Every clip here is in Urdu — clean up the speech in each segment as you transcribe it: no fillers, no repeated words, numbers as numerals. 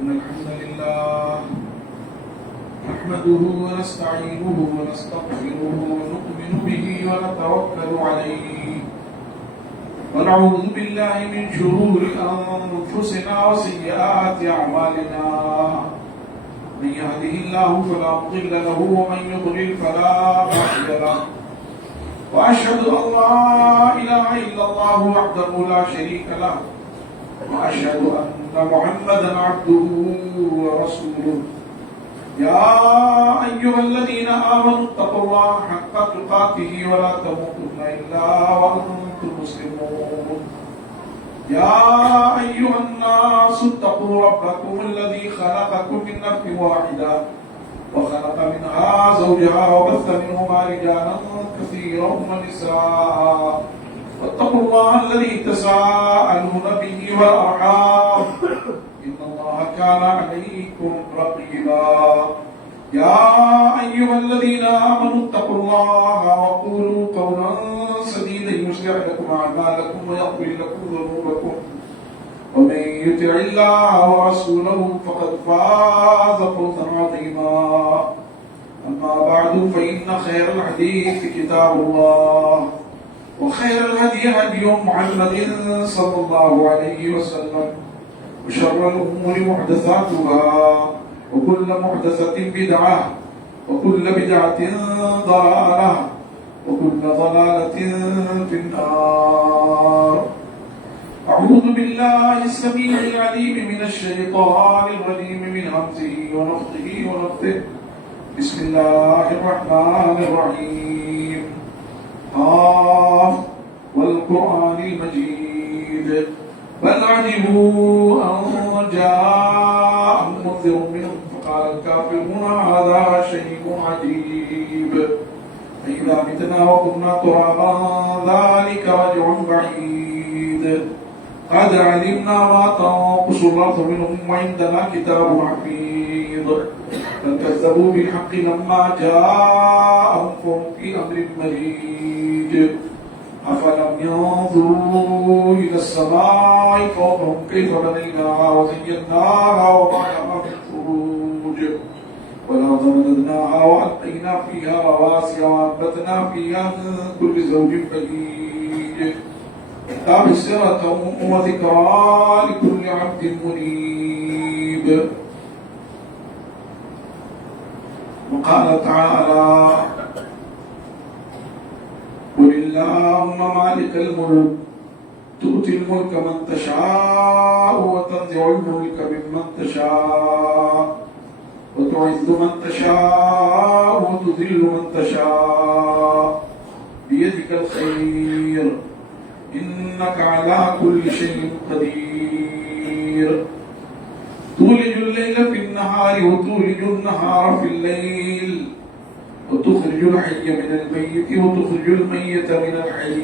إن الحمد لله نحمده ونستعينه ونستغفره ونؤمن به ونتوكل عليه ونعوذ بالله من شرور أنفسنا وسيئات أعمالنا من يهده الله فلا مضل له ومن يضلل فلا هادي له وأشهد أن لا إله إلا الله وحده لا شريك له وأشهد أن محمدا عبده ورسوله يا أيها الذين آمنوا اتقوا الله حق تقاته ولا تموتن إلا وأنتم مسلمون يا أيها الناس اتقوا ربكم الذي خلقكم من نفس واحدة وخلق منها زوجها وبث منهما رجالا كثيرا ونساء واتقوا الله الذي تساءلون به والأرحام إن الله كان عليكم رقيبا يا أيها الذين آمنوا اتقوا الله وقولوا قولا سديدا يصلح لكم أعمالكم ويغفر لكم ذنوبكم ومن يطع الله ورسوله فقد فاز فوزا عظيما أما بعد فإن خير الحديث كتاب الله وخير الهدي هدي محمد صلى الله عليه وسلم وشر الأمور محدثاتها وكل محدثة بدعة وكل بدعة ضلالة وكل ضلالة في النار. أعوذ بالله السميع العليم من الشيطان الرجيم من همزه ونفخه ونفثه. بسم الله الرحمن الرحيم. قاف والقرآن المجيد بل عجبوا أن جاءهم منذر منهم فقال الكافرون هذا شيء عجيب أإذا متنا وكنا ترابا ذلك رجع بعيد قد علمنا ما تنقص الأرض منهم وعندنا كتاب حفيظ بل كذبوا بالحق لما جاءهم فهم في أمر مريج أفلم ينظروا إلى السماء فوقهم كيف بنيناها وزيناها وما لها من فروج والأرض مددناها وألقينا فيها رواسي وأنبتنا فيها من كل زوج بهيج تبصرة وذكرى لكل عبد منيب. وقال تعالى قل اللهم مالك الملك تؤتي الملك من تشاء وتنزع الملك ممن تشاء وتعز من تشاء وتذل من تشاء بيدك الخير إنك على كل شيء قدير تولج الليل في النهار وتولج النهار في الليل وتخرج الحي من الميت وتخرج الميت من الحي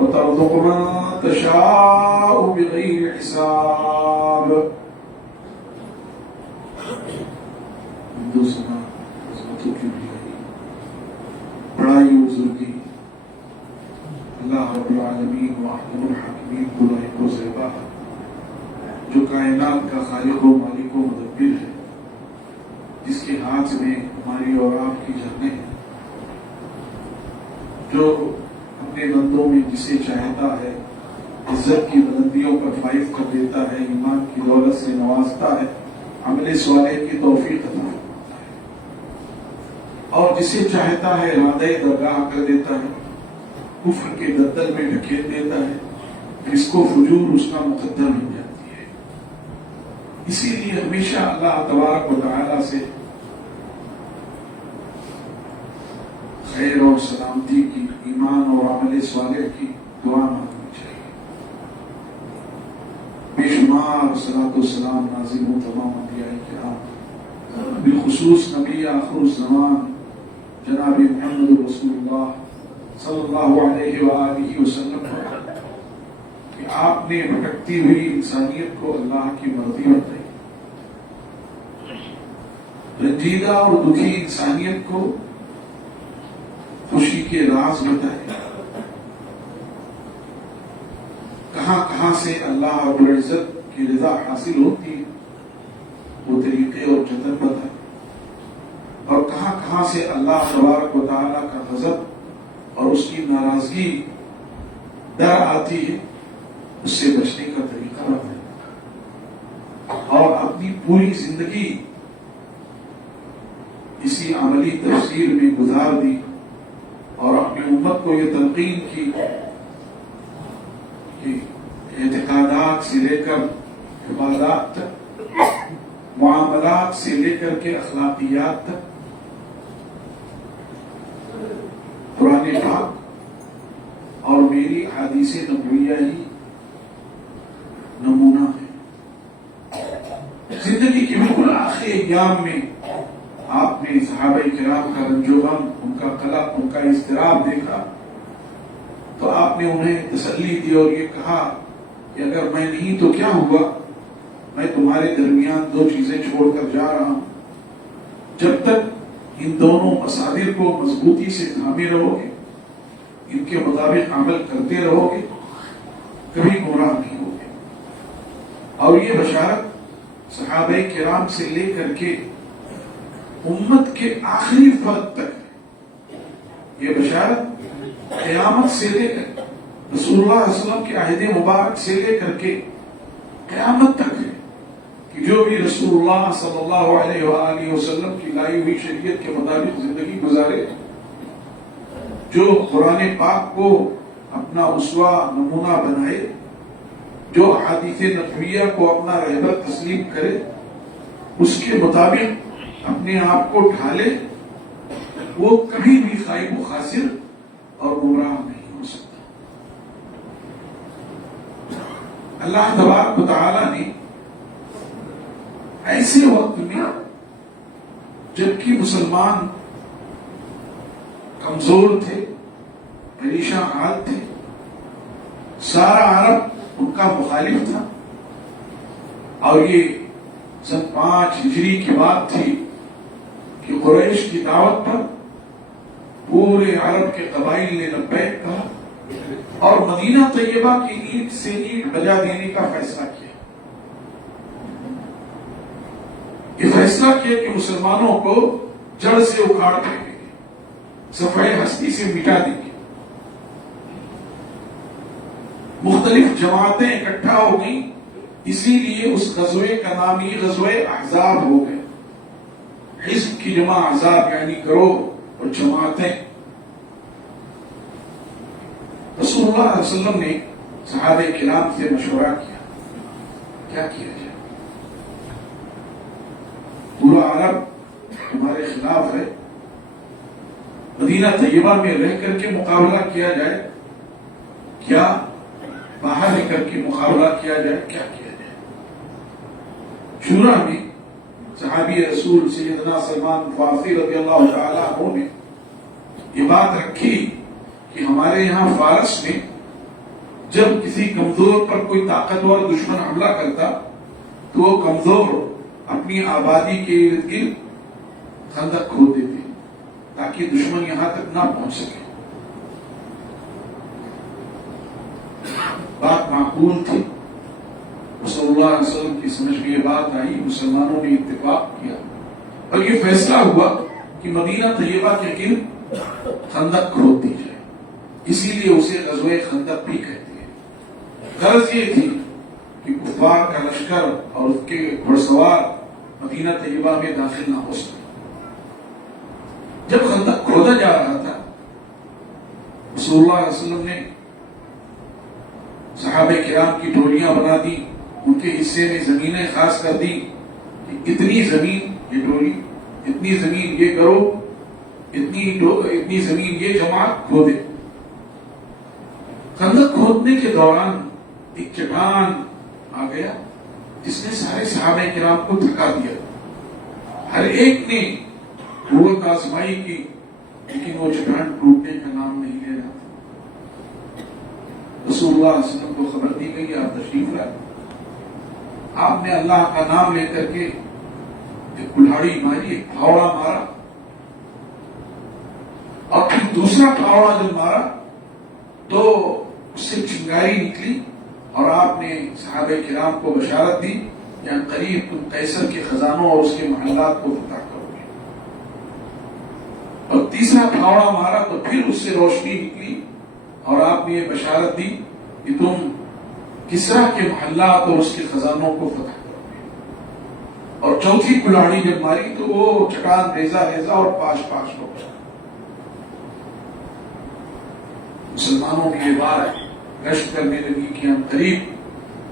وترزق من تشاء بغير حساب. دوسرا عظمتوں کی بڑائی بڑائی و بزرگی اللہ رب العالمین واحکم الحاکمین کو لائق و زیبا ہے جو کائنات کا خالق و مالک و مدبر ہے جس کے ہاتھ میں ہماری اور آپ کی جانیں ہیں جو اپنے بندوں میں جسے چاہتا ہے عزت کی بلندیوں پر فائز کر دیتا ہے ایمان کی دولت سے نوازتا ہے عمل صالح کی توفیق عطا فرماتا ہے اور جسے چاہتا ہے رادہ درگاہ کر دیتا ہے کفر کے دلدل میں ڈھکیل دیتا ہے اس کو فجور اس کا مقدر بن جاتی ہے. اسی لیے ہمیشہ اللہ تبارک و تعالی سے خیر اور سلامتی کی ایمان اور عمل صالح کی دعا مانگنی چاہیے. بے شمار صلاۃ و سلام نازل ہو تمام انبیاء کرام بالخصوص نبی آخر الزمان جناب محمد رسول اللہ صلی اللہ علیہ وآلہ وسلم کہ آپ نے بھٹکتی ہوئی انسانیت کو اللہ کی مرضی بتائی رنجیدہ اور دکھی انسانیت کو خوشی کے راز بتائے کہاں کہاں سے اللہ رب العزت کی رضا حاصل ہوتی ہے وہ طریقے اور جتن بتائے، اور کہاں کہاں سے اللہ تبارک و تعالیٰ کا غضب اور اس کی ناراضگی در آتی ہے، اس سے بچنے کا طریقہ بتائے، اور اپنی پوری زندگی اسی عملی تفسیر میں گزار دی، اور اپنی امت کو یہ تلقین کی کہ اعتقادات سے لے کر عبادات تک، معاملات سے لے کر کے اخلاقیات تک قرآن پاک اور میری حدیث نبویہ ہی نمونہ ہے۔ زندگی کی بالکل آخری ایام میں آپ نے صحابہ کرام کا رنج و غم، ان کا قلق، ان کا اضطراب دیکھا تو آپ نے انہیں تسلی دی اور یہ کہا کہ اگر میں نہیں تو کیا ہوا، میں تمہارے درمیان دو چیزیں چھوڑ کر جا رہا ہوں، جب تک ان دونوں مصادر کو مضبوطی سے تھامے رہو گے، ان کے مطابق عمل کرتے رہو گے، کبھی گمراہ نہیں ہوگے۔ اور یہ بشارت صحابہ کرام سے لے کر کے امت کے آخری فرد تک ہے، یہ بشارت قیامت سے لے کر رسول اللہ صلی اللہ علیہ وسلم کے عہد مبارک سے لے کر کے قیامت تک ہے کہ جو بھی رسول اللہ صلی اللہ علیہ وآلہ وسلم کی لائی ہوئی شریعت کے مطابق زندگی گزارے، جو قرآن پاک کو اپنا اسوہ نمونہ بنائے، جو احادیث نبویہ کو اپنا رہبر تسلیم کرے، اس کے مطابق اپنے آپ کو ڈھالے، وہ کبھی بھی خائب و خاسر اور گمراہ نہیں ہو سکتا۔ اللہ تبارک و تعالیٰ نے ایسے وقت میں جبکہ مسلمان کمزور تھے، پریشان حال تھے، سارا عرب ان کا مخالف تھا، اور یہ سن 5 ہجری کی بات تھی کہ قریش کی دعوت پر پورے عرب کے قبائل نے لبیک کہا اور مدینہ طیبہ کی اینٹ سے اینٹ بجا دینے کا فیصلہ کیا۔ یہ فیصلہ کیا کہ مسلمانوں کو جڑ سے اکھاڑ پھینکیں گے، صفحہ ہستی سے مٹا دیں گے۔ مختلف جماعتیں اکٹھا ہو گئیں، اسی لیے اس غزوے کا نام ہی غزوہ احزاب ہو گئے۔ حزب کی جمع احزاب یعنی گروہ اور جماعتیں۔ رسول اللہ علیہ وسلم نے صحابہ کرام سے مشورہ کیا کیا جائے؟ پورا عرب تمہارے خلاف ہے، مدینہ طیبہ میں رہ کر کے مقابلہ کیا جائے کیا باہر نکل کے مقابلہ کیا جائے، کیا کیا جائے؟ شورا میں صحابی رسول سیدنا سلمان فارسی رضی اللہ تعالیٰ عنہ نے یہ بات رکھی کہ ہمارے یہاں فارس میں جب کسی کمزور پر کوئی طاقتور دشمن حملہ کرتا تو وہ کمزور اپنی آبادی کے ارد گرد خندق کھود دیتے تاکہ دشمن یہاں تک نہ پہنچ سکے۔ بات معقول تھی، رسول اللہ علیہ وسلم کی سمجھ میں یہ بات آئی، مسلمانوں نے اتفاق کیا اور یہ فیصلہ ہوا کہ مدینہ طیبہ کے گرد خندق کھود دی جائے، اسی لیے اسے غزوہ خندق بھی کہتے ہیں۔ غرض یہ تھی کہ کفار کا لشکر اور اس کے گھڑ سوار مدینہ طیبہ میں داخل نہ ہو سکے۔ جب خندق کھودا جا رہا تھا، رسول اللہ علیہ وسلم نے صحابہ کرام کی ٹولیاں بنا دی، ان کے حصے میں زمینیں خاص کر دی کہ اتنی زمین یہ ٹولی، اتنی زمین یہ گروہ، اتنی زمین یہ جماعت کھودے۔ خندق کھودنے کے دوران ایک چٹان آ گیا جس نے سارے صحابہ کرام کو تھکا دیا، ہر ایک نے قوت آزمائی کی، لیکن وہ چٹان ٹوٹنے کا نام نہیں لے رہا تھا۔ رسول اللہ علیہ وسلم کو خبر دی گئی، آپ تشریف لائے۔ آپ نے اللہ کا نام لے کر کے ایک کلاڑی ماری، ایک پھاوڑا مارا، اور پھر دوسرا پھاوڑا جب مارا تو اس سے چنگاری نکلی، اور آپ نے صحابہ کرام کو بشارت دی یا قریب تم قیصر کے خزانوں اور اس کے محلات کو فتح کرو گے. اور تیسرا پھاوڑا مارا تو پھر اس سے روشنی نکلی اور آپ نے یہ بشارت دی کہ تم کسرا کے محلات اور اس کے خزانوں کو فتح کرو گے. اور چوتھی کلاڑی جب ماری تو وہ چٹان ریزا ریزا اور پاش پاش ہو گیا. مسلمانوں کی یہ بات گشت کرنے لگی کہ ہم قریب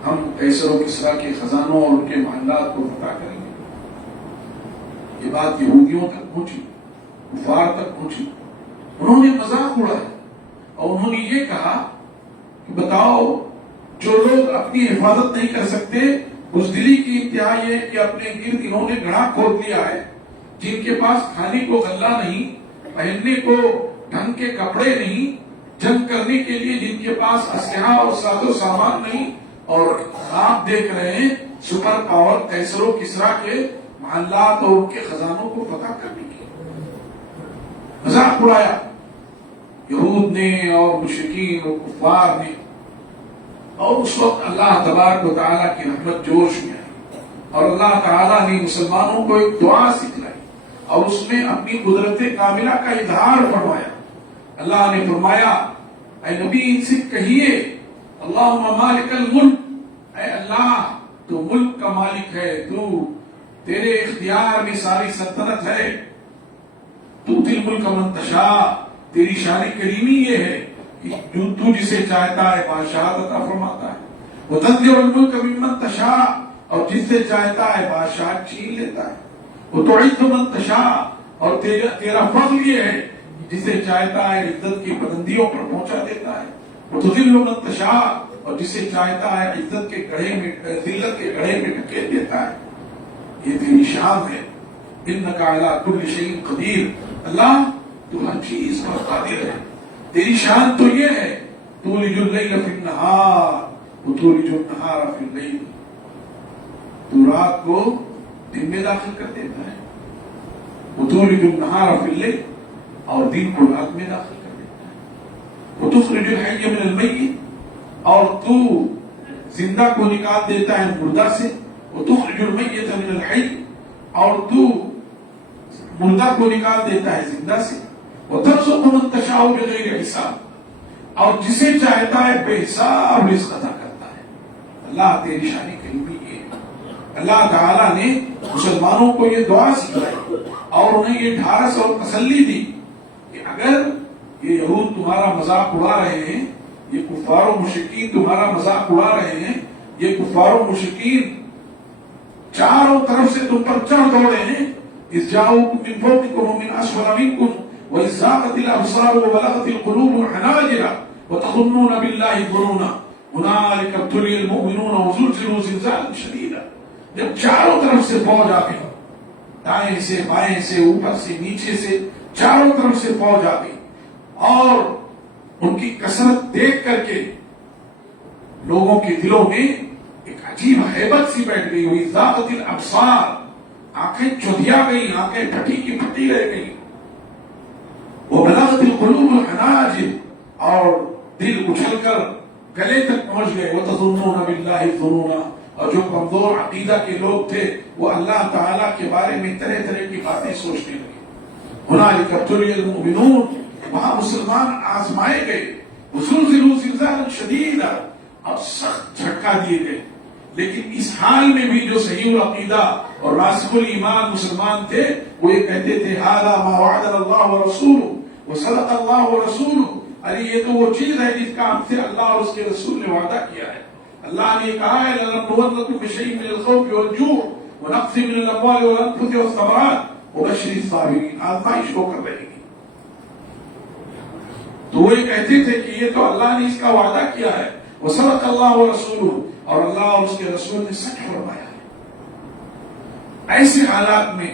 ہم قیصر و کسرا کے خزانوں اور ان کے محلات کو فتح کریں گے. یہ بات یہودیوں تک پہنچی، کفار تک پہنچی. انہوں نے مذاق اڑایا اور انہوں نے یہ کہا کہ بتاؤ جو لوگ اپنی حفاظت نہیں کر سکتے، بزدلی کی انتہا یہ کہ اپنے گرد انہوں نے گڑھا کھود لیا ہے، جن کے پاس کھانے کو غلہ نہیں، پہننے کو ڈھنگ کے کپڑے نہیں، جنگ کرنے کے لیے جن کے پاس اسلحہ اور ساز و سامان نہیں، اور آپ دیکھ رہے ہیں سپر پاور قیصر و کسرا کے محلات اور ان کے خزانوں کو فتح کرنے کی. مذاق اڑایا یہود نے اور مشرکین اور کفار نے. اور اس وقت اللہ تبارک و تعالیٰ کی رحمت جوش میں آئی اور اللہ تعالیٰ نے مسلمانوں کو ایک دعا سکھلائی اور اس میں اپنی قدرت کاملہ کا اظہار فرمایا. اللہ نے فرمایا اے نبی ان سے کہیے اللہم مالک الملک، اے اللہ تو ملک کا مالک ہے، تو تیرے اختیار میں ساری سلطنت ہے. تو تل ملک من تشاء، تیری شان کریمی یہ ہے کہ تو جسے چاہتا ہے بادشاہت عطا فرماتا ہے. وتنزع الملک ممن تشاء، اور جس سے چاہتا ہے بادشاہت چھین لیتا ہے. وتعز من تشاء، اور تیرا فضل یہ ہے جسے چاہتا ہے عزت کی بلندیوں پر پہنچا دیتا ہے. وتذل من تشاء، اور جسے چاہتا ہے عزت کے گڑھے میں ذلت کے گڑھے میں ڈھکیل دیتا ہے. یہ تیری شان ہے. انک علی کل شیء قدیر، اللہ تو ہر چیز پر قادر ہے. تیری شان تو یہ ہے تولج اللیل فی النہار وتولج النہار فی اللیل، تو رات کو دن میں داخل کر دیتا ہے. وتولج النہار فی اللیل، اور دن کو رات میں داخل کر دیتا ہے. وتخرج الحی من المیت، اور تو زندہ کو نکال دیتا ہے مردہ سے. وتخرج المیت من الحی، اور تو مردہ کو نکال دیتا ہے زندہ سے. وترزق من تشاء بغیر حساب، اور جسے چاہتا ہے بے حساب رزق عطا کرتا ہے. اللہ تیری شان کریمی یہ ہے. اللہ تعالیٰ نے مسلمانوں کو یہ دعا سکھلائی اور انہیں یہ ڈھارس اور تسلی دی کہ اگر یہ یہود تمہارا مذاق اڑا رہے ہیں، یہ کفار و مشرکین تمہارا مذاق اڑا رہے ہیں، یہ کفار و مشرکین چاروں طرف سے تم پر چڑھ دوڑے ہیں. اذ جاؤکم من فوقکم ومن اسفل منکم وَإِذْ زَاغَتِ الْأَبْصَارُ وَبَلَغَتِ الْقُلُوبُ الْحَنَاجِرَ وَتَظُنُّونَ بِاللَّهِ الظُّنُونَ هُنَالِكَ ابْتُلِيَ الْمُؤْمِنُونَ وَزُلْزِلُوا زِلْزَالًا شَدِيدًا. جب چاروں طرف سے فوج آ گئی، دائیں سے بائیں سے اوپر سے نیچے سے چاروں طرف سے فوج آ گئی، اور ان کی کثرت دیکھ کر کے لوگوں کے دلوں میں ایک عجیب ہیبت سی بیٹھ گئی. ہوئی زاغت الابصار، آنکھیں چودھیا گئی، آنکھیں پھٹی کی پھٹی رہ گئی. وبلغت القلوب الحناجر، اور دل اچھل کر گلے تک پہنچ گئے. وتظنون باللہ الظنون، اور جو کمزور عقیدہ کے لوگ تھے وہ اللہ تعالیٰ کے بارے میں طرح طرح کی باتیں سوچنے لگے. هنالک ابتلی المؤمنون، وہاں مسلمان آزمائے گئے. وزلزلوا زلزالا شدیدا، اور سخت جھٹکا دیے گئے. لیکن اس حال میں بھی جو صحیح العقیدہ اور راسخ الایمان مسلمان تھے وہ یہ کہتے تھے ھذا ما وعدنا اللہ ورسولہ وصدق اللہ ورسولہ، ارے یہ تو وہ چیز ہے جس کا ہم سے اللہ اور اس کے رسول نے وعدہ کیا ہے. اللہ نے کہا ہے لَنَبْلُوَنَّكُم بِشَيْءٍ مِّنَ الْخَوْفِ وَالْجُوعِ وَنَقْصٍ مِّنَ الْأَمْوَالِ وَالْأَنفُسِ وَالثَّمَرَاتِ وَبَشِّرِ الصَّابِرِينَ. آزمائش ہو کر رہے گی. تو وہ یہ کہتے تھے کہ یہ تو اللہ نے اس کا وعدہ کیا ہے. وصدق اللہ ورسولہ، اور اللہ اور اس کے رسول نے سچ فرمایا ہے. ایسے حالات میں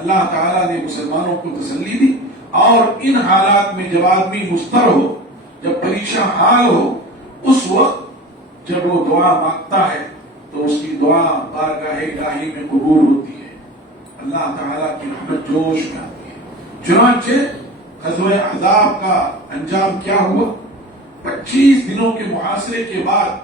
اللہ تعالیٰ نے مسلمانوں کو تسلی دی. اور ان حالات میں جب آدمی مضطر ہو، جب پریشان حال ہو، اس وقت جب وہ دعا مانگتا ہے تو اس کی دعا بارگاہ الہی میں قبول ہوتی ہے. اللہ تعالیٰ کی رحمت جوش میں آتی ہے. چنانچہ غزوہ احزاب کا انجام کیا ہوا؟ 25 دنوں کے محاصرے کے بعد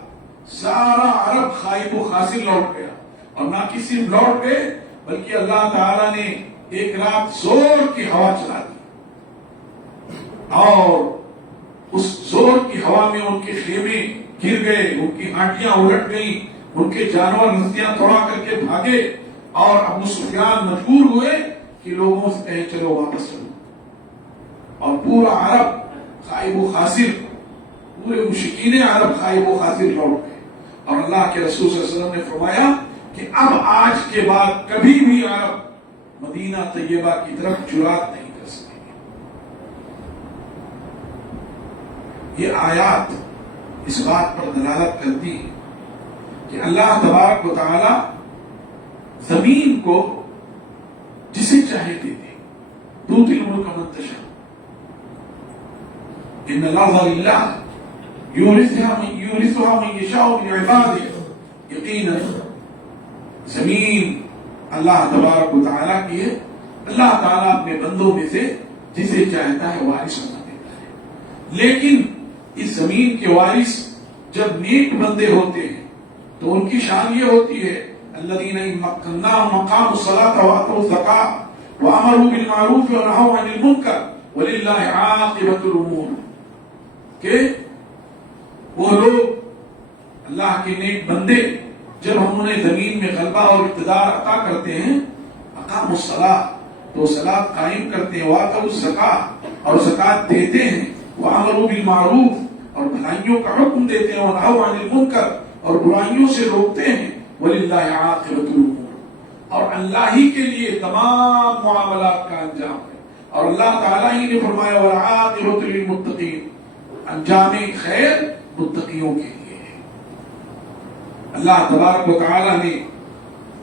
سارا عرب خائف و خاسر لوٹ گیا اور نہ کسی لوٹ گئے، بلکہ اللہ تعالیٰ نے ایک رات زور کی ہوا چلا دی، اور اس زور کی ہوا میں ان کے خیمے گر گئے، ان کی آنٹیاں الٹ گئیں، ان کے جانور رسیاں توڑا کر کے بھاگے، اور ابو سفیان مجبور ہوئے کہ لوگوں سے کہیں چلو واپس چلو، اور پورا عرب خائب و خاسر، پورے مشرکین عرب خائب و خاسر لوٹ گئے۔ اور اللہ کے رسول صلی اللہ علیہ وسلم نے فرمایا کہ اب آج کے بعد کبھی بھی عرب مدینہ طیبہ کی طرف جرات نہیں کر سکیں گے۔ یہ آیات اس بات پر دلالت کرتی ہے کہ اللہ تبارک و تعالی زمین کو جسے چاہے دیتے، تؤتی الملک من تشاء، ان الارض للہ یورثها من یشاء من عباده، یقینا زمین اللہ تبارک و تعالیٰ کی ہے، اللہ تعالیٰ اپنے بندوں میں سے جسے چاہتا ہے وارث بنا دیتا ہے، لیکن اس زمین کے وارث جب نیک بندے ہوتے ہیں تو ان کی شان یہ ہوتی ہے الذین ان مکناہم اقاموا الصلاۃ وآتوا الزکاۃ وامروا بالمعروف ونہوا عن المنکر وللہ عاقبۃ الامور، کہ وہ لوگ اللہ کے نیک بندے جب ہم انہیں زمین میں غلبہ اور اقتدار عطا کرتے ہیں، اقاموا الصلاۃ تو صلاۃ قائم کرتے ہیں، وآتوا الزکاۃ اور زکوٰۃ دیتے ہیں، وامروا بالمعروف اور بھلائیوں کا حکم دیتے ہیں، ونہوا عن المنکر اور برائیوں سے روکتے ہیں، وَلِلَّهِ عَاقِبَةُ الْأُمُورِ اور اللہ ہی کے لیے تمام معاملات کا انجام ہے، اور اللہ تعالیٰ ہی نے فرمایا وَالْعَاقِبَةُ لِلْمُتَّقِينَ، انجام خیر متقیوں کے لیے ہے۔ اللہ تبارک و تعالیٰ نے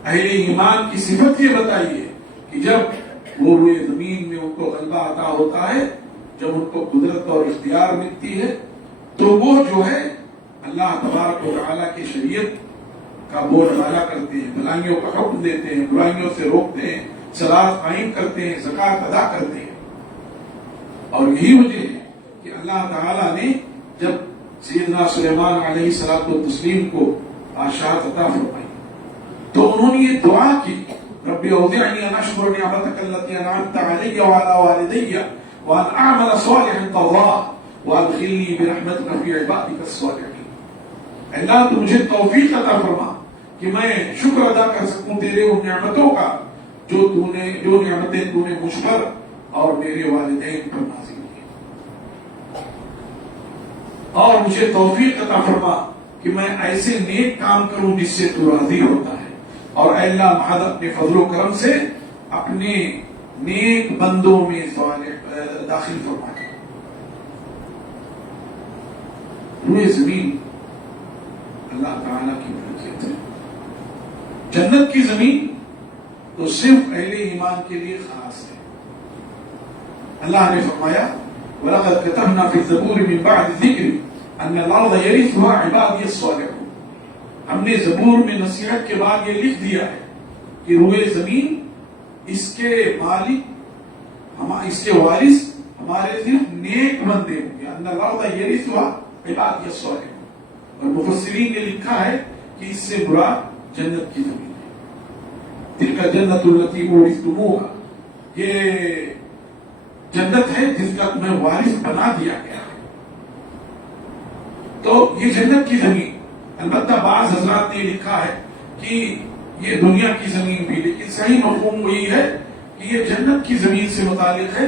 اہل ایمان کی صفت یہ بتائی ہے کہ جب وہ روئے زمین میں ان کو غلبہ عطا ہوتا ہے، جب ان کو قدرت اور اختیار ملتی ہے، تو وہ جو ہے اللہ تبارک و تعالیٰ کی شریعت کا بول بالا کرتے ہیں، بھلائیوں کا حکم دیتے ہیں، برائیوں سے روکتے ہیں، صلاۃ قائم کرتے ہیں، زکوٰۃ ادا کرتے ہیں۔ اور یہی وجہ ہے کہ اللہ تعالیٰ نے جب سیدنا سلیمان علیہ الصلوۃ والتسلیم کو بادشاہت عطا فرمائی تو انہوں نے یہ دعا کی رب اوزعنی ان اشکر نعمتک التي انعمت علی وعلی والدی وان اعمل صالحا ترضاه وادخلنی برحمتک فی عبادک الصالحین، اللہ تو مجھے توفیق عطا فرما کہ میں شکر ادا کر سکوں تیرے ان نعمتوں کا جو نعمتیں تو نے مجھ پر اور میرے والدین پر نازل کی، اور مجھے توفیق عطا فرما کہ میں ایسے نیک کام کروں جس سے تو راضی ہوتا ہے، اور اے اللہ محض اپنے فضل و کرم سے اپنے نیک بندوں میں داخل فرما دے۔ روئے زمین اللہ تعالیٰ کی برکت ہے، جنت کی زمین تو صرف اہل ایمان کے لیے خاص ہے۔ اللہ نے فرمایا وَلَقَدْ كَتَبْنَا فِي الزَّبُورِ مِن بَعْدِ الذِّكْرِ أَنَّ الْأَرْضَ يَرِثُهَا عِبَادِيَ الصَّالِحُونَ، ہم نے زبور میں نصیحت کے بعد یہ لکھ دیا ہے کہ روئے زمین اس کے مالک اس کے وارث ہمارے صرف نیک بندے ہوں گے، أَنَّ الْأَرْضَ يَرِثُهَا عِبَادِيَ الصَّالِحُونَ، اور مفسرین نے لکھا ہے کہ اس سے مراد جنت کی زمین ہے، تِلْكَ الْجَنَّةُ الَّتِي أُورِثْتُمُوهَا، یہ جنت ہے جس کا تمہیں وارث بنا دیا گیا ہے۔ تو یہ جنت کی زمین، البتہ بعض حضرات نے لکھا ہے کہ یہ دنیا کی زمین بھی، لیکن صحیح مفہوم وہی ہے کہ یہ جنت کی زمین سے متعلق ہے،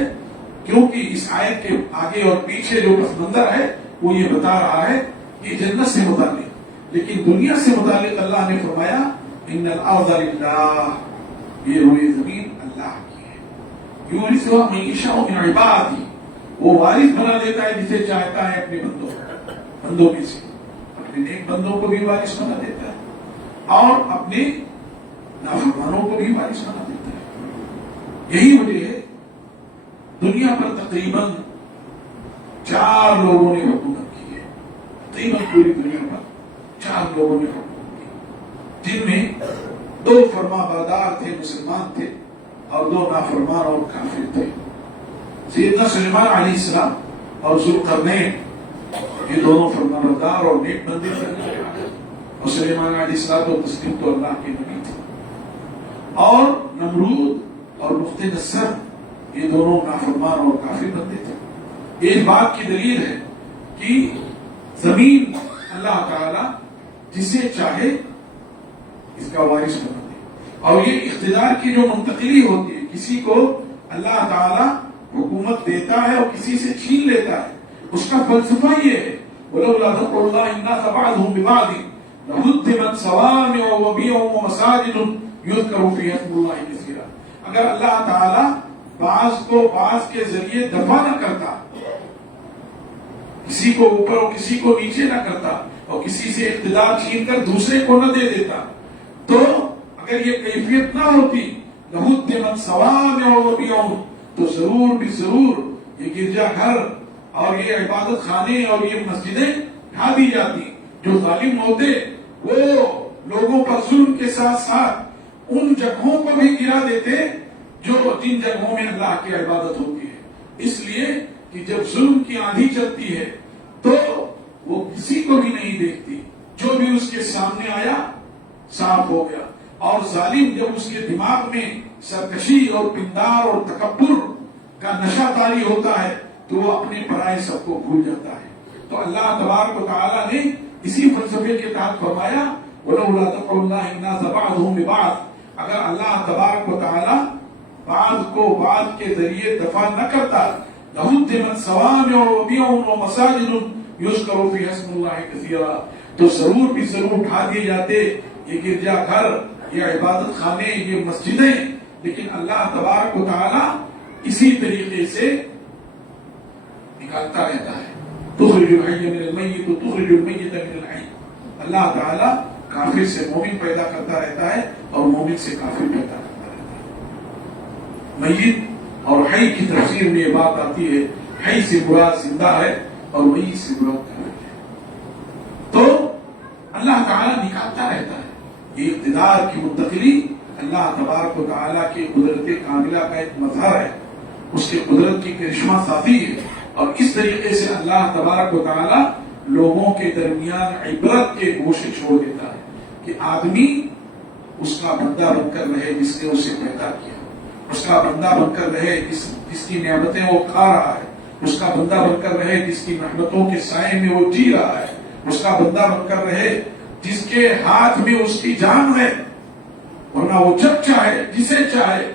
کیونکہ اس آیت کے آگے اور پیچھے جو پس منظر ہے وہ یہ بتا رہا ہے کہ جنت سے متعلق، لیکن دنیا سے متعلق اللہ نے فرمایا ان الارض للہ، یہ روئے زمین اللہ کی ہے، یورثها من یشاء من عبادہ، وہ وارث بنا دیتا ہے جسے چاہتا ہے اپنے بندوں میں سے، اپنے نیک بندوں کو بھی وارث بنا دیتا ہے اور اپنے نافرمانوں کو بھی وارث بنا دیتا ہے۔ یہی وجہ ہے دنیا پر تقریباً 4 لوگوں نے حکومت کی ہے، تقریباً پوری دنیا پر 4 لوگوں نے حکومت کی، جن میں 2 فرما بردار تھے، مسلمان تھے، اور 2 نافرمان اور کافر تھے، سیدنا سلیمان علیہ السلام اور ذوالقرنین، یہ دونوں فرما بردار اور نیک بندے تھے، اور سلیمان علیہ السلام تو اللہ کے نبی تھے۔ اور نمرود اور بخت نصر یہ دونوں نافرمان اور کافر بنتے تھے۔ اس بات کی دلیل ہے کہ زمین اللہ تعالی جسے چاہے اس کا وارث بنا دے، اور یہ اقتدار کی جو منتقلی ہوتی ہے، کسی کو اللہ تعالی حکومت دیتا ہے اور کسی سے چھین لیتا ہے، اس کا فلسفہ یہ ہے وَلَوْلَا دَفْعُ اللَّهِ النَّاسَ بَعْضَهُم بِبَعْضٍ لَهُدِّمَتْ صَوَامِعُ وَبِيَعٌ وَمَسَاجِدُ يُذْكَرُ فِيهَا اسْمُ اللَّهِ كَثِيرًا۔ اگر اللہ تعالی بعض کو بعض کے ذریعے دفع نہ کرتا، کسی کو اوپر اور کسی کو نیچے نہ کرتا، اور کسی سے اقتدار چھین کر دوسرے کو نہ دے دیتا، تو اگر یہ کیفیت نہ ہوتی لَهُدِّمَتْ صَوَامِعُ وَبِيَعٌ، تو ضرور بھی ضرور یہ گرجا گھر اور یہ عبادت خانے اور یہ مسجدیں ڈھا دی جاتی۔ جو ظالم ہوتے وہ لوگوں پر ظلم کے ساتھ ساتھ ان جگہوں کو بھی گرا دیتے جن جگہوں میں اللہ کی عبادت ہوتی ہے، اس لیے کہ جب ظلم کی آندھی چلتی ہے تو وہ کسی کو بھی نہیں دیکھتی، جو بھی اس کے سامنے آیا صاف ہو گیا، اور ظالم جب اس کے دماغ میں سرکشی اور پندار اور تکبر کا نشہ طاری ہوتا ہے تو وہ اپنے پرائے سب کو بھول جاتا ہے۔ تو اللہ تبارک و تعالیٰ نے اسی فلسفے کے تحت فرمایا وَلَوْلَا دَفْعُ اللَّهِ النَّاسَ بَعْضَهُم بِبَعْضٍ، اگر اللہ تبارک و تعالیٰ بعض کو بعض کے ذریعے دفع نہ کرتا لَهُدِّمَتْ صَوَامِعُ وَبِيَعٌ وَمَسَاجِدُ يُذْكَرُ فِيهَا اسْمُ اللَّهِ كَثِيرًا، تو ضرور بھی ضرور اٹھا دیے جاتے یہ گرجا گھر، یہ عبادت خانے، یہ مسجدیں، لیکن اللہ تبارک و تعالیٰ اسی طریقے سے نکالتا رہتا ہے۔ تخرج الحی من المیت تخرج المیت من الحی، اللہ تعالیٰ کافر سے مومن پیدا کرتا رہتا ہے اور مومن سے کافر پیدا کرتا رہتا ہے۔ میت اور حی کی تفسیر میں یہ بات آتی ہے، حی سے مراد زندہ ہے اور میت سے مراد کافر ہے۔ تو اللہ تعالیٰ نکالتا رہتا ہے، یہ اقتدار کی منتقلی اللہ تبارک و تعالیٰ کی قدرت کاملہ کا ایک مظہر ہے، اس کی قدرت کی کرشمہ سازی ہے، اور اس طریقے سے اللہ تبارک و تعالیٰ لوگوں کے درمیان عبرت کے گوشے چھوڑ دیتا ہے کہ آدمی اس کا بندہ بن کر رہے جس نے اسے پیدا کیا، اس کا بندہ بن کر رہے جس کی نعمتیں وہ کھا رہا ہے، اس کا بندہ بن کر رہے جس کی محنتوں کے سائے میں وہ جی رہا ہے، اس کا بندہ بن کر رہے جس کے ہاتھ میں اس کی جان ہے، ورنہ وہ جب چاہے جسے چاہے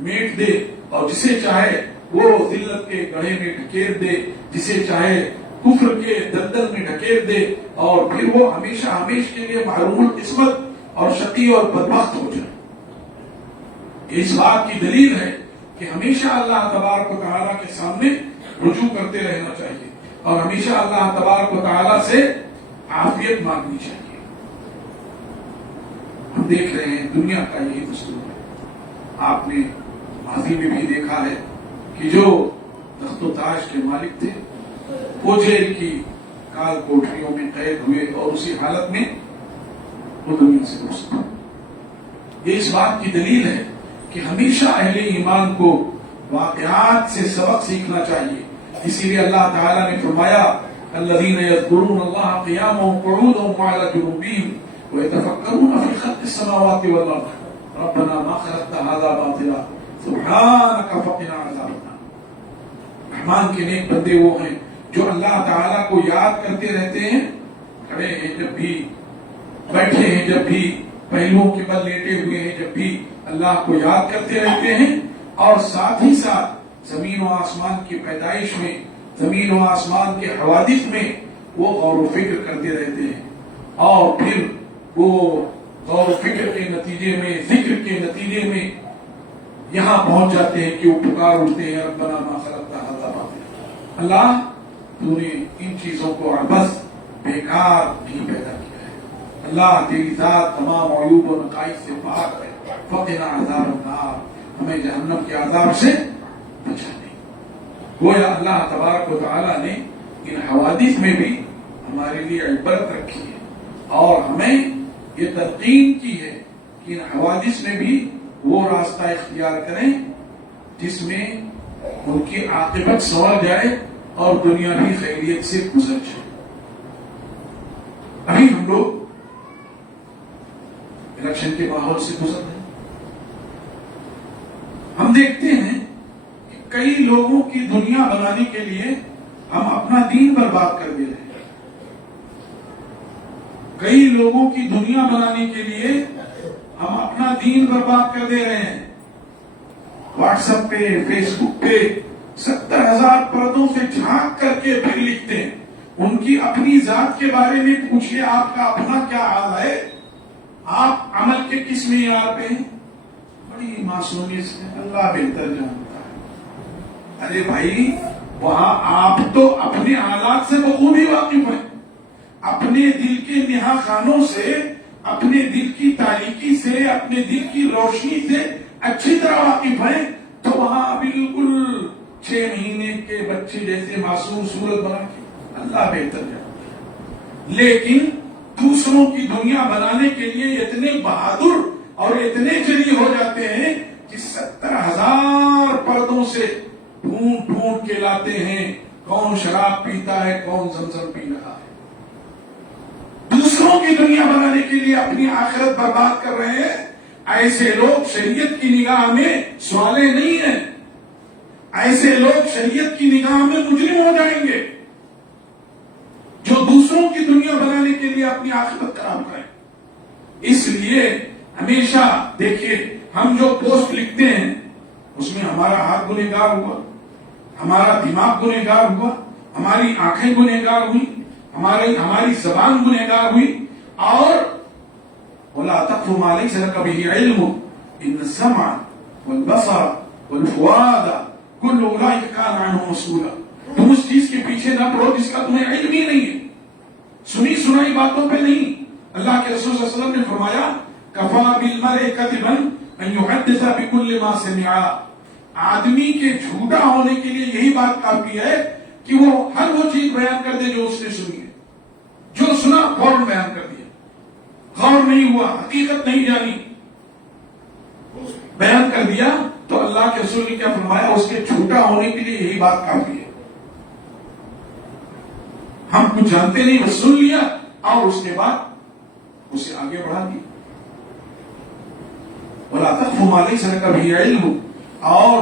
میٹ دے اور جسے چاہے وہ ذلت کے گڑھے میں ڈھکیل دے، جسے چاہے کفر کے دلدل میں ڈھکیل دے، اور پھر وہ ہمیشہ ہمیشہ کے لیے محروم القسمت اور شقی اور بدبخت ہو جائے۔ اس بات کی دلیل ہے کہ ہمیشہ اللہ تبارک و تعالیٰ کے سامنے رجوع کرتے رہنا چاہیے اور ہمیشہ اللہ تبارک و تعالیٰ سے عافیت مانگنی چاہیے۔ ہم دیکھ رہے ہیں دنیا کا یہی دستور ہے، آپ نے ماضی میں بھی دیکھا ہے کہ جو تخت و تاج کے مالک تھے وہ جیل کی کال کوٹریوں میں قید ہوئے اور اسی حالت میں وہ دنیا سے رخصت ہوئے۔ یہ اس بات کی دلیل ہے کہ ہمیشہ اہل ایمان کو واقعات سے سبق سیکھنا چاہیے، اسی لیے اللہ تعالیٰ نے فرمایا الذین یذکرون اللہ قیاما وقعودا وعلی جنوبہم ویتفکرون فی خلق السماوات والارض ربنا ما خلقت ھذا باطلا سبحانک فقنا عذاب النار۔ رحمان کے نیک بندے وہ ہیں جو اللہ تعالیٰ کو یاد کرتے رہتے ہیں، کھڑے ہیں جب بھی، بیٹھے ہیں جب بھی، پہلوؤں کے بل لیٹے ہوئے ہیں جب بھی، اللہ کو یاد کرتے رہتے ہیں، اور ساتھ ہی ساتھ زمین و آسمان کی پیدائش میں، زمین و آسمان کے حوادث میں وہ غور و فکر کرتے رہتے ہیں، اور پھر وہ غور و فکر کے نتیجے میں، ذکر کے نتیجے میں یہاں پہنچ جاتے ہیں کہ وہ پکار اٹھتے ہیں ربنا ما خلقت ھذا باطلا، اللہ تو نے ان چیزوں کو عبث بیکار نہیں پیدا کیا ہے، اللہ تیری ذات تمام عیوب و نقائص سے پاک ہے، فقنا عذاب النار، ہمیں جہنم کے عذاب سے بچا دے۔ گویا اللہ تبارک و تعالیٰ نے ان حوادث میں بھی ہمارے لیے عبرت رکھی ہے اور ہمیں یہ تلقین کی ہے کہ ان حوادث میں بھی وہ راستہ اختیار کریں جس میں ان کی عاقبت سنور جائے اور دنیا بھی خیریت سے گزر جائے۔ ابھی ہم لوگ الیکشن کے ماحول سے گزر رہے ہیں، دیکھتے ہیں کہ کئی لوگوں کی دنیا بنانے کے لیے ہم اپنا دین برباد کر دے رہے ہیں. کئی لوگوں کی دنیا بنانے کے لیے ہم اپنا دین برباد کر دے رہے ہیں. واٹس ایپ پہ، فیس بک پہ 70,000 پردوں سے جھانک کر کے پھر لکھتے ہیں. ان کی اپنی ذات کے بارے میں پوچھئے آپ کا اپنا کیا حال ہے؟ آپ عمل کے کس معیار پہ ہیں؟ بڑی معصومیت سے اللہ بہتر جانتا ہے. ارے بھائی، وہاں آپ تو اپنے حالات سے بخوبی واقف ہیں، اپنے دل کے نہا خانوں سے، اپنے دل کی تاریکی سے، اپنے دل کی روشنی سے اچھی طرح واقف ہیں. تو وہاں بالکل 6 مہینے کے بچے جیسے معصوم صورت بنا کے اللہ بہتر جانتا ہے. لیکن دوسروں کی دنیا بنانے کے لیے اتنے بہادر اور اتنے جری ہو جاتے ہیں کہ 70,000 پردوں سے ڈھونڈ ڈھونڈ کے لاتے ہیں کون شراب پیتا ہے، کون زمزم پی رہا ہے. دوسروں کی دنیا بنانے کے لیے اپنی آخرت برباد کر رہے ہیں. ایسے لوگ شریعت کی نگاہ میں سوالے نہیں ہیں. ایسے لوگ شریعت کی نگاہ میں مجرم ہو جائیں گے جو دوسروں کی دنیا بنانے کے لیے اپنی آخرت خراب کریں. اس لیے ہمیشہ دیکھیے، ہم جو پوسٹ لکھتے ہیں اس میں ہمارا ہاتھ گنہگار ہوا، ہمارا دماغ گنہگار ہوا، ہماری آنکھیں گنہگار ہوئی، ہماری زبان گنہگار ہوئی. اور وَلَا تَقْفُ مَا لَيْسَ لَكَ بِهِ عِلْمٌ إِنَّ السَّمْعَ وَالْبَصَرَ وَالْفُؤَادَ كُلُّ أُولَٰئِكَ كَانَ عَنْهُ مَسْئُولًا. تم اس چیز کے پیچھے نہ پڑو جس کا تمہیں علم ہی نہیں ہے، سنی سنائی باتوں پہ نہیں. اللہ کے رسول صلی اللہ علیہ وسلم نے فرمایا کفا بالمرء کذبا ان يحدث بكل ما سمع. آدمی کے جھوٹا ہونے کے لیے یہی بات کافی ہے کہ وہ ہر وہ چیز بیان کر دے جو اس نے سنی ہے. جو سنا فوراً بیان کر دیا، غور نہیں ہوا، حقیقت نہیں جانی، بیان کر دیا. تو اللہ کے رسول نے کیا فرمایا؟ اس کے جھوٹا ہونے کے لیے یہی بات کافی ہے. ہم کچھ جانتے نہیں، بس سن لیا اور اس کے بعد اسے آگے بڑھا دیا. وَلَا تَقْفُ مَا لَيْسَ لَكَ بِهِ عِلْمٌ. اور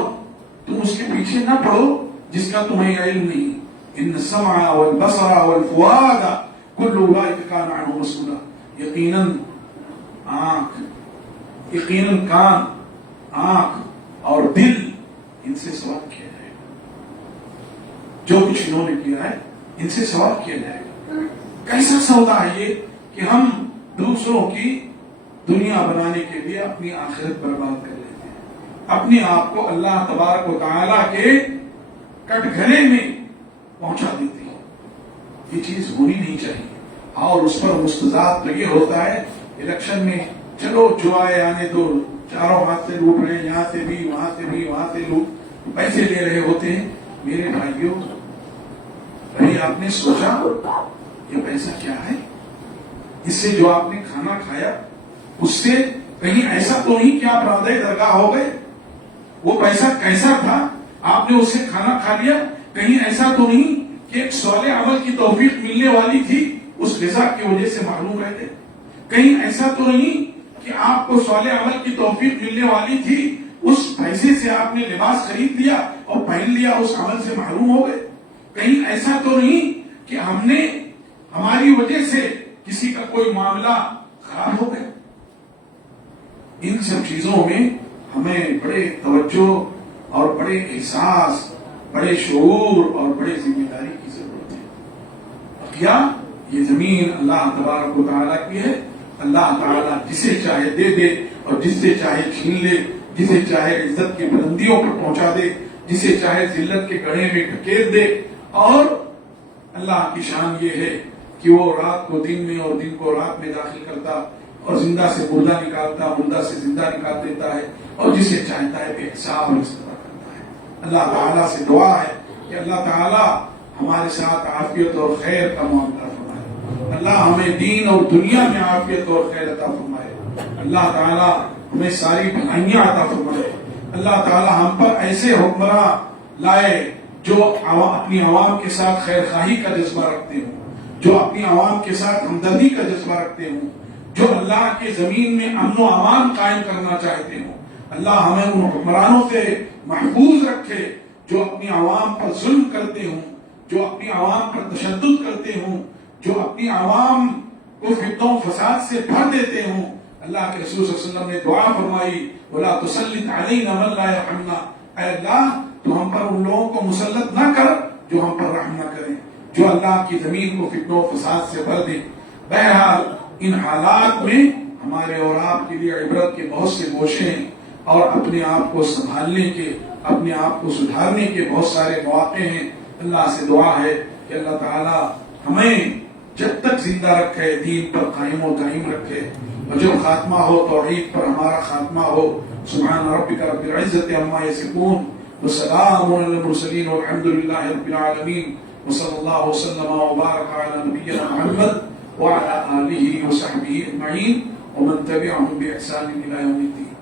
تم اس کے پیچھے نہ پڑو جس کا تمہیں علم نہیں. إِنَّ السَّمْعَ وَالْبَصَرَ وَالْفُؤَادَ كُلُّ أُولَٰئِكَ كَانَ عَنْهُ مَسْئُولًا. یقیناً آنکھ، یقیناً کان، آنکھ اور دل، ان سے سوال کیا جائے گا. جو کچھ انہوں نے کیا ہے ان سے سوال کیا جائے گا. کیسا سودا ہے یہ کہ ہم دوسروں کی دنیا بنانے کے لیے اپنی آخرت برباد کر لیتے ہیں، اپنے آپ کو اللہ تبارک و تعالیٰ کے کٹ گھرے میں پہنچا دیتے ہیں. یہ چیز ہونی نہیں چاہیے. اور اس پر مستضاد تو یہ ہوتا ہے الیکشن میں چلو جو آئے آنے دو، چاروں ہاتھ سے لوٹ رہے ہیں، یہاں سے بھی وہاں سے بھی وہاں سے لوٹ، پیسے لے رہے ہوتے ہیں. میرے بھائیوں، ابھی آپ نے سوچا یہ پیسہ کیا ہے؟ اس سے جو آپ نے کھانا کھایا اس سے کہیں ایسا تو نہیں کہ آپ راندے درگاہ ہو گئے؟ وہ پیسہ کیسا تھا؟ آپ نے اس سے کھانا کھا لیا، کہیں ایسا تو نہیں کہ ایک صالح عمل کی توفیق ملنے والی تھی اس غذا کی وجہ سے محروم رہتے؟ کہیں ایسا تو نہیں کہ آپ کو صالح عمل کی توفیق ملنے والی تھی اس پیسے سے آپ نے لباس خرید لیا اور پہن لیا، اس عمل سے محروم ہو گئے؟ کہیں ایسا تو نہیں کہ ہم نے ہماری وجہ سے کسی کا کوئی معاملہ خراب ہو گیا؟ ان سب چیزوں میں ہمیں بڑے توجہ اور بڑے احساس، بڑے شعور اور بڑے ذمہ داری کی ضرورت ہے. کیا یہ زمین اللہ تبارک و تعالیٰ کی ہے. اللہ تعالیٰ جسے چاہے دے دے اور جس سے چاہے چھین لے، جسے چاہے عزت کی بلندیوں پر پہنچا دے، جسے چاہے ذلت کے گڑھے میں ڈھکیل دے. اور اللہ کی شان یہ ہے کہ وہ رات کو دن میں اور دن کو رات میں داخل کرتا اور زندہ سے مردہ نکالتا، مردہ سے زندہ نکال دیتا ہے، اور جسے چاہتا ہے بے حساب رزق عطا کرتا ہے. اللہ تعالیٰ سے دعا ہے کہ اللہ تعالیٰ ہمارے ساتھ عافیت اور خیر کا معاملہ فرمائے. اللہ ہمیں دین اور دنیا میں عافیت اور خیر عطا فرمائے. اللہ تعالیٰ ہمیں ساری بھلائیاں عطا فرمائے. اللہ تعالیٰ ہم پر ایسے حکمراں لائے جو اپنی عوام کے ساتھ خیر خواہی کا جذبہ رکھتے ہوں، جو اپنی عوام کے ساتھ ہمدردی کا جذبہ رکھتے ہوں، جو اللہ کے زمین میں امن و امان قائم کرنا چاہتے ہوں. اللہ ہمیں ان حکمرانوں سے محفوظ رکھے جو اپنی عوام پر ظلم کرتے ہوں، جو اپنی عوام پر تشدد کرتے ہوں، جو اپنی عوام کو فتنوں و فساد سے بھر دیتے ہوں۔ اللہ کے رسول صلی اللہ علیہ وسلم نے دعا فرمائی وَلَا تُسَلِّطْ عَلَيْنَا مَن لَا يَرْحَمْنَا، اے اللہ تو ہم پر ان لوگوں کو مسلط نہ کر جو ہم پر رحم نہ کریں، جو اللہ کی زمین کو فتنوں و فساد سے بھر دیں۔ بہرحال ان حالات میں ہمارے اور آپ کے لیے عبرت کے بہت سے گوشے ہیں، اور اپنے آپ کو سنبھالنے کے، اپنے آپ کو سدھارنے کے بہت سارے مواقع ہیں۔ اللہ سے دعا ہے کہ اللہ تعالی ہمیں جب تک زندہ رکھے دین پر قائم و دائم رکھے، اور جب خاتمہ ہو توحید پر ہمارا خاتمہ ہو۔ سبحان ربک رب العزت عما یصفون وسلام علی المرسلین والحمد للہ رب العالمین، وصلی اللہ وسلم وبارک علی نبینا محمد وعلى آلہ وصحبہ اجمعین ومن تبعهم بإحسان إلى يوم الدين۔